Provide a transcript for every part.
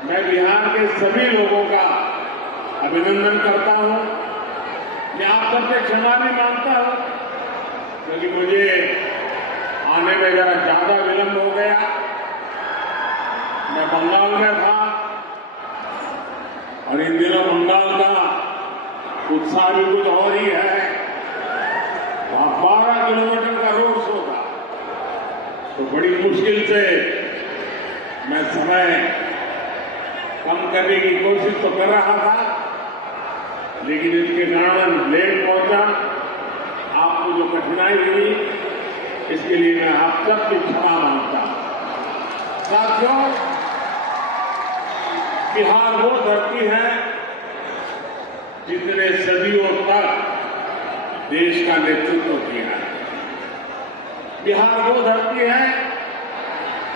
मैं बिहार के सभी लोगों का अभिनंदन करता हूं। मैं आप सबसे क्षमा भी मांगता हूं क्योंकि मुझे आने में जरा ज्यादा विलंब हो गया। मैं बंगाल में था और इन दिनों बंगाल का उत्साह भी कुछ और ही है। वहां 12 किलोमीटर का रोड शो था, तो बड़ी मुश्किल से मैं समय कम करने की कोशिश तो कर रहा था, लेकिन इसके कारण लेट पहुंचा। आपको जो कठिनाई हुई इसके लिए मैं आप सबकी क्षमा मांगता हूं। साथियों, बिहार वो धरती है जिसने सदियों तक देश का नेतृत्व किया है। बिहार वो धरती है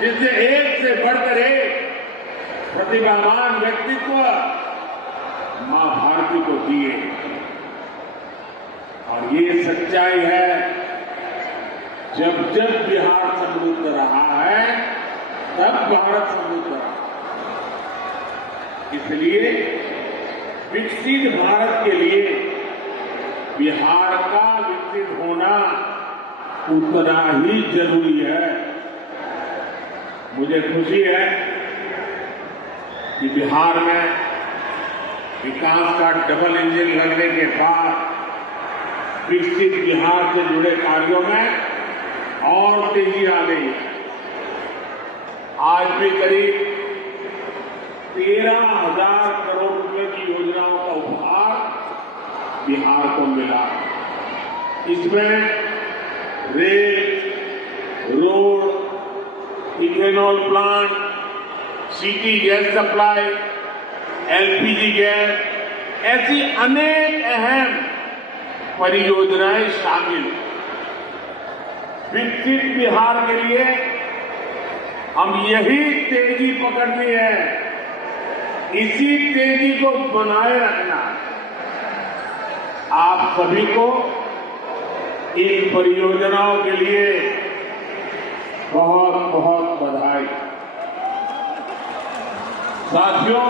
जिसने एक से बढ़कर एक प्रतिभावान व्यक्तित्व मां भारती को दिए। और ये सच्चाई है, जब जब बिहार समृद्ध रहा है तब भारत समृद्ध रहा। इसलिए विकसित भारत के लिए बिहार का विकसित होना उतना ही जरूरी है। मुझे खुशी है कि बिहार में विकास का डबल इंजन लगने के बाद विकसित बिहार से जुड़े कार्यों में और तेजी आ गई है। आज भी करीब 13,000 करोड़ रुपए की योजनाओं का उपहार बिहार को मिला। इसमें rail, road, ethanol plant, city gas supply, LPG gas, ऐसी अनेक अहम परियोजनाएं शामिल। विकसित बिहार के लिए हम यही तेजी पकड़नी है, इसी तेजी को बनाए रखना। आप सभी को इन परियोजनाओं के लिए बहुत बहुत बधाई। साथियों,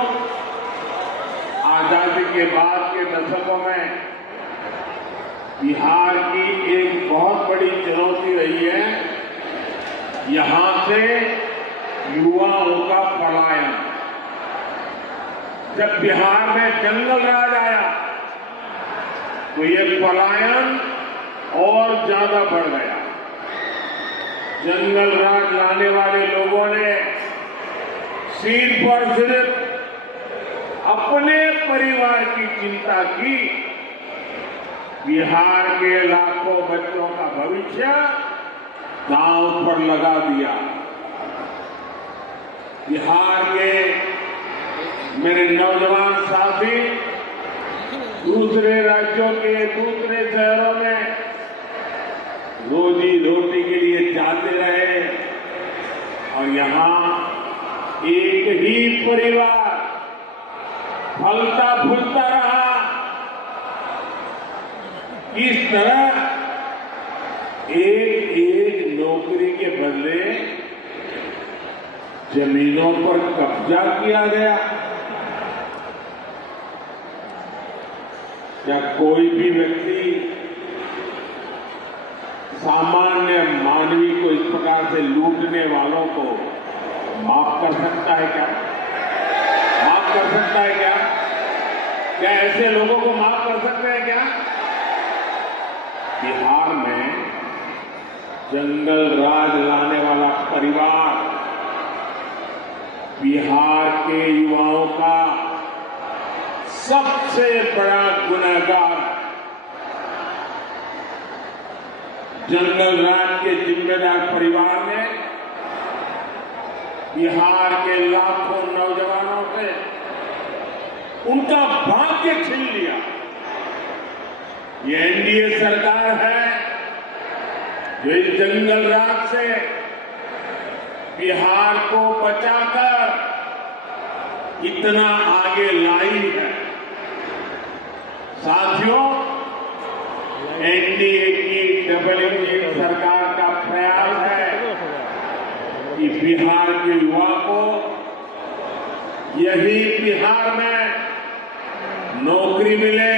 आजादी के बाद के दशकों में बिहार की एक बहुत बड़ी चुनौती रही है यहां से युवाओं का पलायन। जब बिहार में जंगल राज आया तो ये पलायन और ज्यादा बढ़ गया। जंगल राज लाने वाले लोगों ने सिर पर सिर्फ अपने परिवार की चिंता की, बिहार के लाखों बच्चों का भविष्य दांव पर लगा दिया। बिहार के मेरे नौजवान साथी दूसरे राज्यों के दूसरे शहरों में रोजी रोटी के लिए जाते रहे और यहां एक ही परिवार फलता फूलता रहा। इस तरह एक एक नौकरी के बदले जमीनों पर कब्जा किया गया। क्या कोई भी व्यक्ति सामान्य मानवी को इस प्रकार से लूटने वालों को माफ कर सकता है क्या? माफ कर सकता है क्या? क्या ऐसे लोगों को माफ कर सकते हैं क्या? बिहार में जंगल राज लाने वाला परिवार बिहार के युवाओं का सबसे बड़ा गुनहगार। जंगल राज के जिम्मेदार परिवार ने बिहार के लाखों नौजवानों से उनका भाग्य छीन लिया। ये एनडीए सरकार है जो इस जंगल राज से बिहार को बचाकर इतना आगे लाई है। साथियों, एनडीए की डबल इंजन सरकार का प्रयास है कि बिहार के युवा को यही बिहार में नौकरी मिले,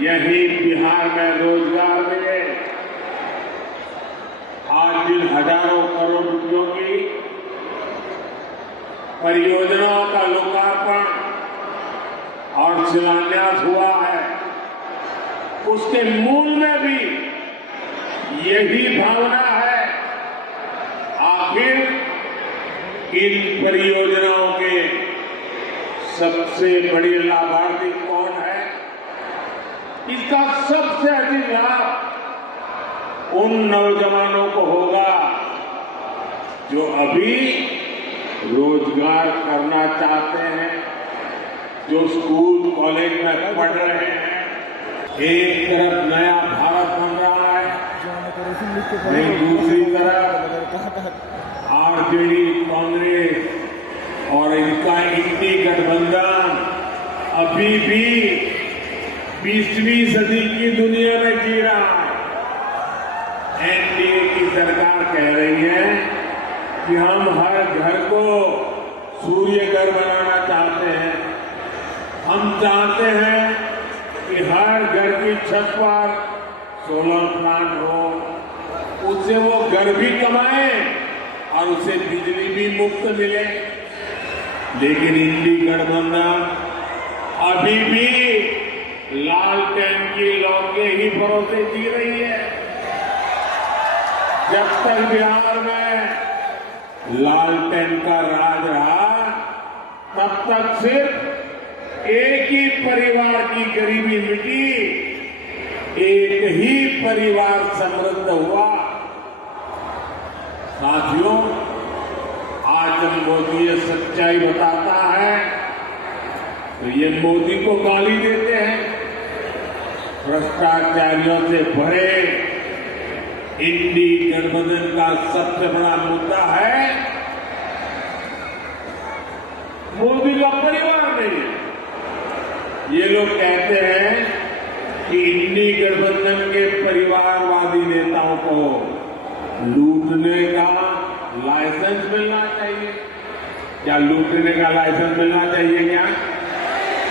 यही बिहार में रोजगार मिले। आज जिन हजारों करोड़ रुपयों की परियोजनाओं का लोकार्पण और शिलान्यास हुआ है, उसके मूल में भी यही भावना है। आखिर इन परियोजनाओं के सबसे बड़ी लाभार्थी कौन है? इसका सबसे अधिक लाभ उन नौजवानों को होगा जो अभी रोजगार करना चाहते हैं, जो स्कूल कॉलेज में पढ़ रहे हैं। एक तरफ नया भारत बन रहा है, वहीं दूसरी तरफ आरजेडी, कांग्रेस और इनका इंडी गठबंधन अभी भी 20वीं सदी की दुनिया में जी रहा है। एनडीए की सरकार कह रही है कि हम हर घर को सूर्य घर बनाना चाहते हैं। हम चाहते हैं कि हर घर की छत पर सोलर प्लांट हो, उससे वो घर भी कमाए और उसे बिजली भी मुफ्त मिले। लेकिन इंडी गठबंधन अभी भी लालटेन की लौ के ही भरोसे जी रही है। जब तक बिहार में लालटेन का राज रहा, तब तक सिर्फ एक ही परिवार की गरीबी मिटी, एक ही परिवार समृद्ध हुआ। साथियों, आज जब मोदी ये सच्चाई बताता है तो ये मोदी को गाली देते हैं। भ्रष्टाचारियों से भरे इंडी गठबंधन का सबसे बड़ा मुद्दा है मोदी का परिवार नहीं है। ये लोग कहते हैं कि इंडी गठबंधन के परिवारवादी नेताओं को लूटने का लाइसेंस मिलना चाहिए। क्या लूटने का लाइसेंस मिलना चाहिए? क्या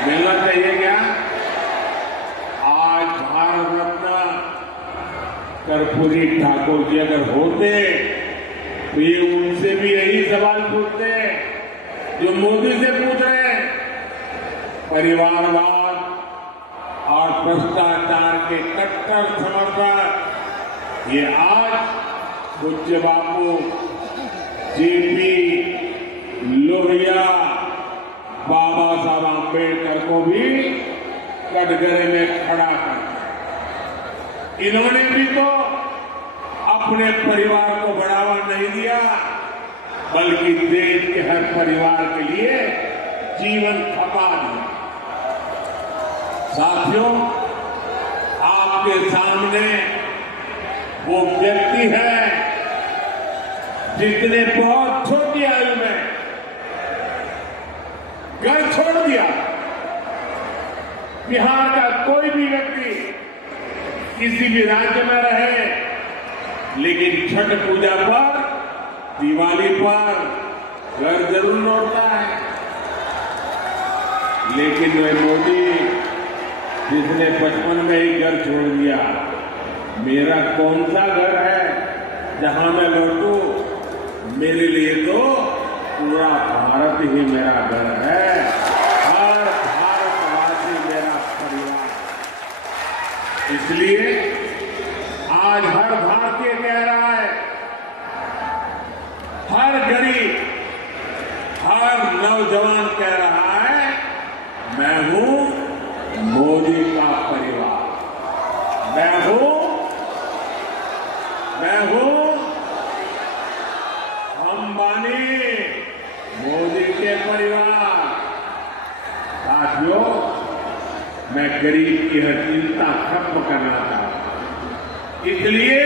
मिलना चाहिए? क्या आज भारत रत्न कर्पूरी ठाकुर जी अगर होते तो ये उनसे भी यही सवाल पूछते जो मोदी से पूछ रहे हैं। परिवारवाद और भ्रष्टाचार के कट्टर समर्थक ये आज पूज्य बापू जेपी लोहिया, बाबा साहब आंबेडकर को भी कटघरे में खड़ा कर, इन्होंने भी तो अपने परिवार को बढ़ावा नहीं दिया, बल्कि देश के हर परिवार के लिए जीवन खपा दिया। साथियों, आपके सामने वो व्यक्ति है जिसने बहुत छोटी आयु में घर छोड़ दिया। बिहार का कोई भी व्यक्ति किसी भी राज्य में रहे, लेकिन छठ पूजा पर, दिवाली पर घर जरूर लौटता है। लेकिन वह मोदी जिसने बचपन में ही घर छोड़ दिया, मेरा कौन सा घर है जहां मैं लौटूं? मेरे लिए तो पूरा भारत ही मेरा घर है, हर भारतवासी मेरा परिवार। इसलिए आज हर भारतीय कह रहा है, हर गरीब, हर नौजवान कह रहा है, मैं हूं मोदी का परिवार, मैं हूं अंबानी मोदी के परिवार। साथियों, मैं गरीब की हर चिंता खत्म करना चाहता हूं। इसलिए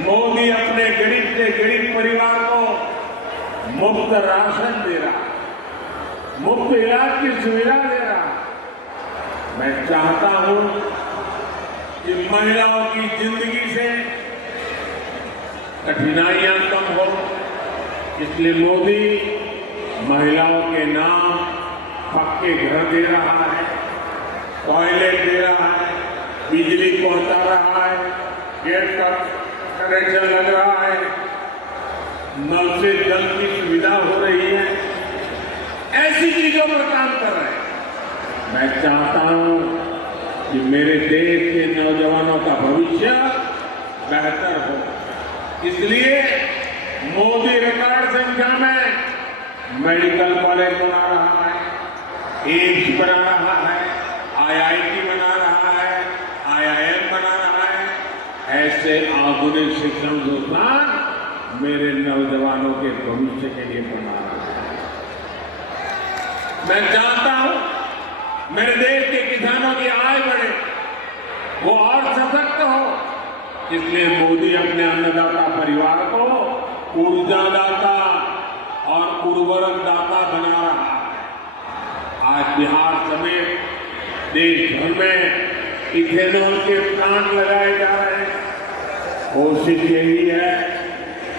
मोदी अपने गरीब से गरीब परिवार को मुफ्त राशन दे रहा, मुफ्त इलाज की सुविधा दे रहा। मैं चाहता हूं कि महिलाओं की जिंदगी से कठिनाइयां कम हो, इसलिए मोदी महिलाओं के नाम पक्के घर दे रहा है, टॉयलेट दे रहा है, बिजली पहुंचा रहा है, गैस का कनेक्शन लग रहा है, नल से जल की सुविधा हो रही है। ऐसी चीजों पर काम कर रहे हैं। मैं चाहता हूं कि मेरे देश के नौजवानों का भविष्य बेहतर हो। इसलिए मोदी रिकॉर्ड संख्या में मेडिकल कॉलेज बना रहा है, एम्स बना रहा है, आईआईटी बना रहा है, आईआईएम बना रहा है। ऐसे आधुनिक शिक्षण संस्थान मेरे नौजवानों के भविष्य के लिए बना रहा है। मैं चाहता हूं मेरे देश के किसानों की आय बढ़े, वो और सशक्त हो। इसलिए मोदी अपने अन्नदाता परिवार को ऊर्जादाता और उर्वरक दाता बना रहा है। आज बिहार समेत देश भर में इथेनॉल के प्लांट लगाए जा रहे हैं। कोशिश यही है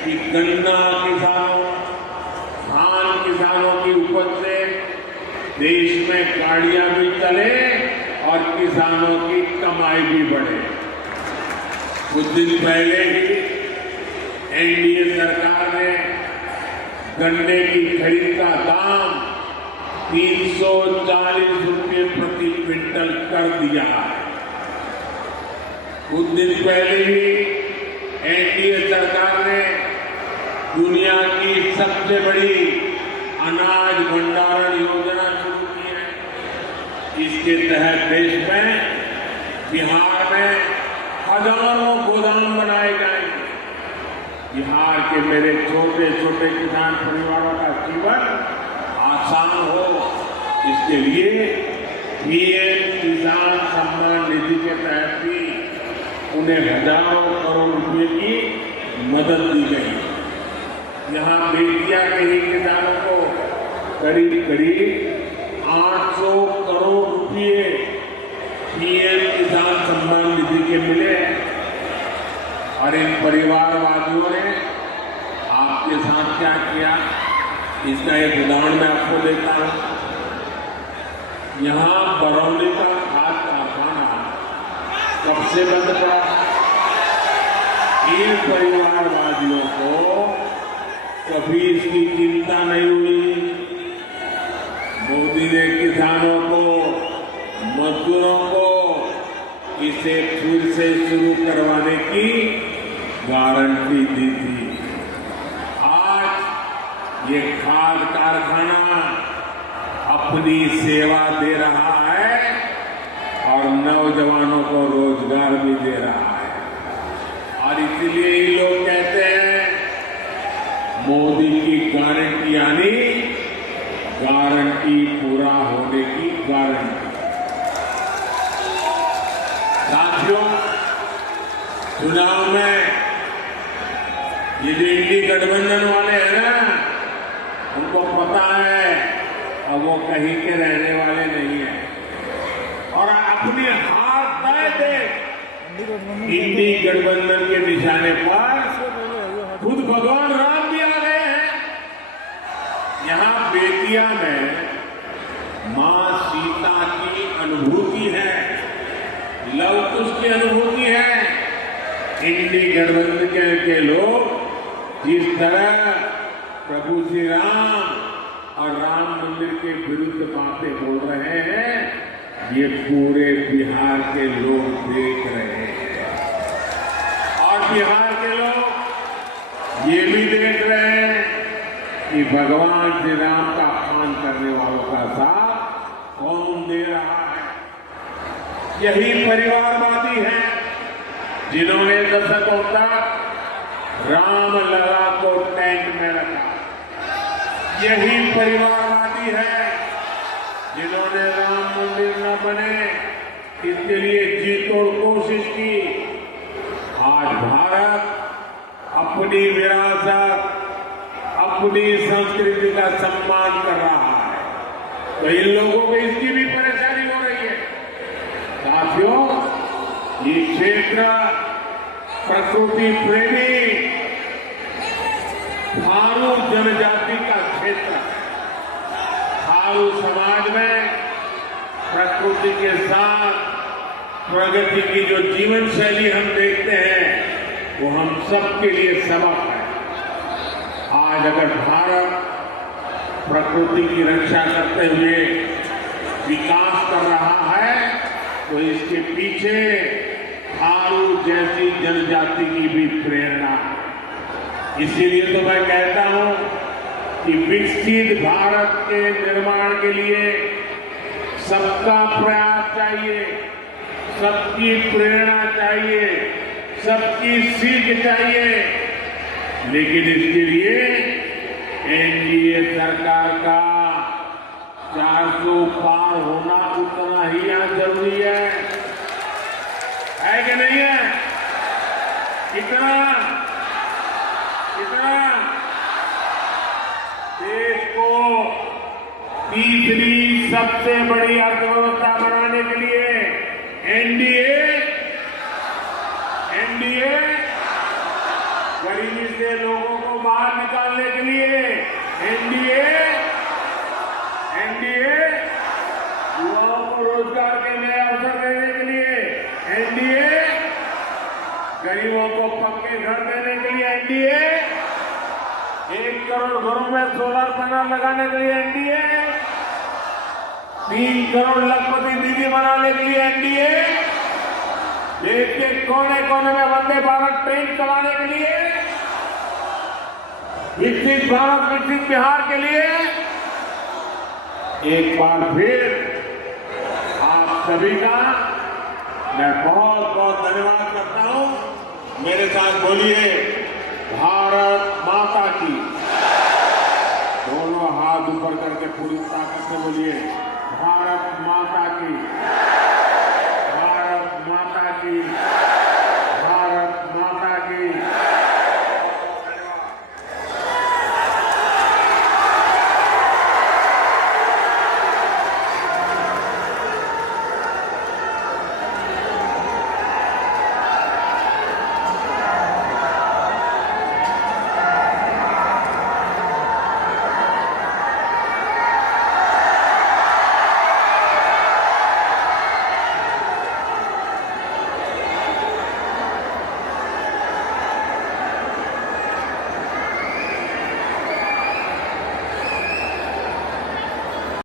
कि गन्ना किसानों, धान किसानों की उपज से देश में गाड़ियां भी चले और किसानों की कमाई भी बढ़े। कुछ दिन पहले ही एनडीए सरकार ने गन्ने की खरीद का दाम 340 रुपये प्रति क्विंटल कर दिया है। कुछ दिन पहले ही एनडीए सरकार ने दुनिया की सबसे बड़ी अनाज भंडारण योजना शुरू की है। इसके तहत देश में, बिहार में हजारों गोदाम बनाए जाएंगे। बिहार के मेरे छोटे छोटे किसान परिवारों का जीवन आसान हो, इसके लिए पीएम किसान सम्मान निधि के तहत भी उन्हें हजारों करोड़ रुपए की मदद दी गई। यहाँ बेतिया के ही किसानों को करीब करीब 800 करोड़ रुपए पीएम किसान सम्मान निधि के मिले। और इन परिवारवादियों ने आपके साथ क्या किया, इसका एक उदाहरण मैं आपको देता हूं। यहां बरौनी का खाद कारखाना कब से बंद पड़ा। इन परिवारवादियों को कभी इसकी चिंता नहीं हुई। मोदी ने किसानों को, मजदूरों को इसे फिर से शुरू करवाने की गारंटी दी थी। आज ये खाद कारखाना अपनी सेवा दे रहा है और नौजवानों को रोजगार भी दे रहा है। और इसलिए ये लोग कहते हैं मोदी की गारंटी यानी गारंटी पूरा होने की गारंटी। साथियों, चुनाव में ये जो इंडी गठबंधन वाले हैं ना, उनको पता है और वो कहीं के रहने वाले नहीं है और अपनी हार तय दे इंडी गठबंधन के निशाने पर खुद भगवान राम भी आ गए हैं। यहाँ बेतिया में मां सीता की अनुभूति है, लव कुश की अनुभूति है। इंडी गठबंधन के लोग जिस तरह प्रभु श्री राम और राम मंदिर के विरुद्ध बातें बोल रहे हैं, ये पूरे बिहार के लोग देख रहे हैं। और बिहार के लोग ये भी देख रहे हैं कि भगवान श्री राम का अपमान करने वालों का साथ कौन दे रहा है। यही परिवारवादी हैं जिन्होंने दशकों तक राम लला को टैंक में रखा। यही परिवारवादी है जिन्होंने राम मंदिर न बने इसके लिए जी तोड़ कोशिश की। आज भारत अपनी विरासत, अपनी संस्कृति का सम्मान कर रहा है, तो इन लोगों को इसकी भी परेशानी हो रही है। साथियों, ये क्षेत्र प्रकृति प्रेमी थारू जनजाति का क्षेत्र है। थारू समाज में प्रकृति के साथ प्रगति की जो जीवन शैली हम देखते हैं वो हम सबके लिए सबक है। आज अगर भारत प्रकृति की रक्षा करते हुए विकास कर रहा है तो इसके पीछे थारू जैसी जनजाति की भी प्रेरणा है। इसीलिए तो मैं कहता हूं कि विकसित भारत के निर्माण के लिए सबका प्रयास चाहिए, सबकी प्रेरणा चाहिए, सबकी सीख चाहिए। लेकिन इसके लिए एनडीए सरकार का 400 पार होना उतना ही यहां जरूरी है कि नहीं है? कितना देश को तीसरी सबसे बड़ी अर्थव्यवस्था बनाने के लिए एनडीए गरीबी से लोगों को बाहर निकालने के लिए एनडीए युवाओं को रोजगार के नए अवसर देने के लिए एनडीए, गरीबों को पक्के घर देने के लिए एनडीए, 1 करोड़ घरों में सोलर पैनल लगाने के लिए एनडीए, 3 करोड़ लखपति दीदी बनाने के लिए एनडीए, देश के कोने कोने में वंदे भारत ट्रेन चलाने के लिए, विकसित भारत विकसित बिहार के लिए एक बार फिर आप सभी का मैं बहुत बहुत धन्यवाद करता हूं। मेरे साथ बोलिए भारत माता की। दोनों हाथ ऊपर करके पूरी